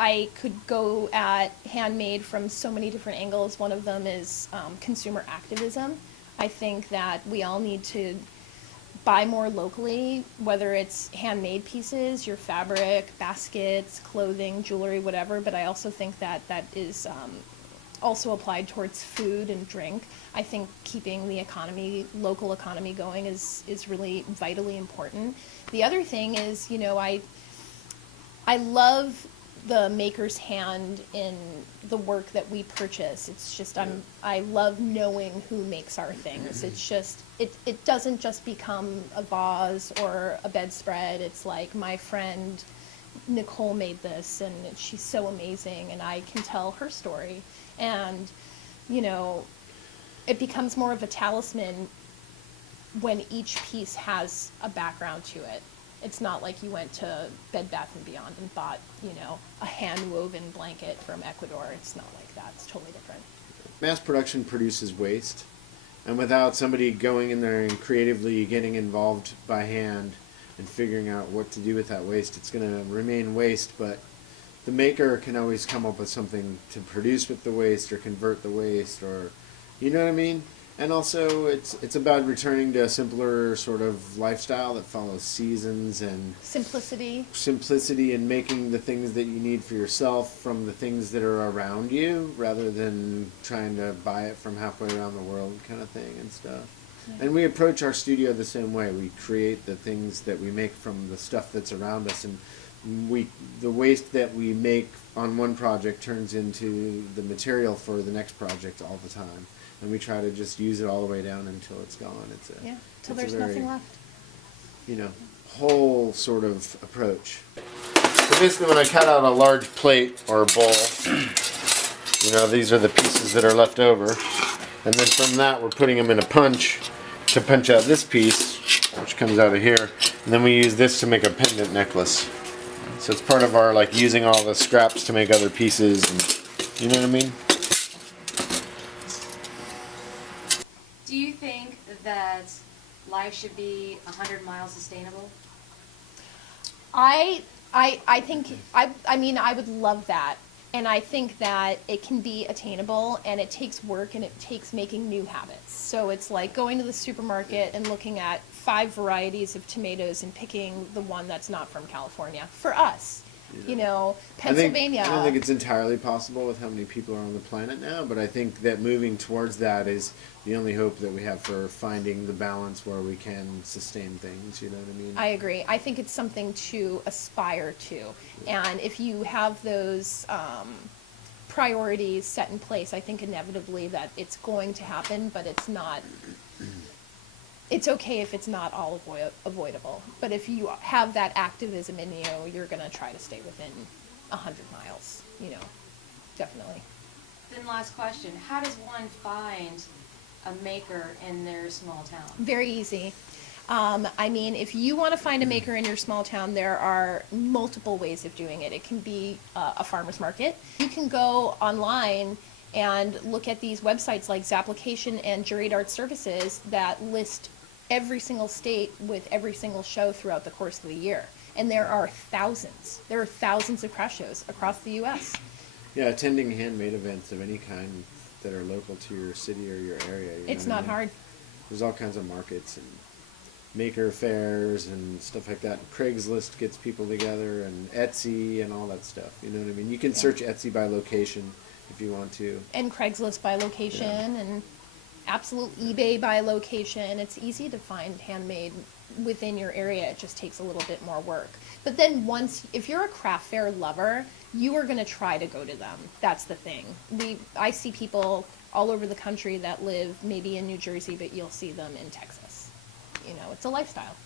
I could go at Handmade from so many different angles. One of them is consumer activism. I think that we all need to buy more locally, whether it's handmade pieces, your fabric, baskets, clothing, jewelry, whatever, but I also think that that is also applied towards food and drink. I think keeping the economy, local economy going is really vitally important. The other thing is, I love the maker's hand in the work that we purchase. It's just I love knowing who makes our things. It's just it doesn't just become a vase or a bedspread. It's like my friend Nicole made this and she's so amazing and I can tell her story. And it becomes more of a talisman when each piece has a background to it. It's not like you went to Bed Bath & Beyond and bought, a hand-woven blanket from Ecuador. It's not like that. It's totally different. Mass production produces waste, and without somebody going in there and creatively getting involved by hand and figuring out what to do with that waste, it's going to remain waste, but the maker can always come up with something to produce with the waste or convert the waste, or, you know what I mean? And also, it's about returning to a simpler sort of lifestyle that follows seasons and simplicity and making the things that you need for yourself from the things that are around you, rather than trying to buy it from halfway around the world kind of thing and stuff. Yeah. And we approach our studio the same way. We create the things that we make from the stuff that's around us, and the waste that we make on one project turns into the material for the next project all the time. And we try to just use it all the way down until it's gone. Till there's nothing left. Whole sort of approach. So basically, when I cut out a large plate or a bowl, these are the pieces that are left over, and then from that we're putting them in a punch to punch out this piece, which comes out of here, and then we use this to make a pendant necklace. So it's part of our using all the scraps to make other pieces, and you know what I mean? Do you think that life should be 100 miles sustainable? I think I would love that, and I think that it can be attainable, and it takes work and it takes making new habits. So it's like going to the supermarket and looking at 5 varieties of tomatoes and picking the one that's not from California. For us, Pennsylvania. I don't think it's entirely possible with how many people are on the planet now, but I think that moving towards that is the only hope that we have for finding the balance where we can sustain things, you know what I mean? I agree. I think it's something to aspire to. And if you have those priorities set in place, I think inevitably that it's going to happen, but it's not... It's okay if it's not all avoidable, but if you have that activism in you, you're going to try to stay within 100 miles, definitely. Then last question, how does one find a maker in their small town? Very easy. If you want to find a maker in your small town, there are multiple ways of doing it. It can be a farmer's market. You can go online and look at these websites like Zapplication and Juried Art Services that list every single state with every single show throughout the course of the year. And there are thousands. There are thousands of craft shows across the U.S. Yeah, attending handmade events of any kind that are local to your city or your area. It's not hard. There's all kinds of markets and maker fairs and stuff like that. Craigslist gets people together, and Etsy and all that stuff. You know what I mean? You can search Etsy by location if you want to. And Craigslist by location, and absolute eBay by location. It's easy to find handmade within your area. It just takes a little bit more work. But then if you're a craft fair lover, you are going to try to go to them. That's the thing. I see people all over the country that live maybe in New Jersey, but you'll see them in Texas. It's a lifestyle.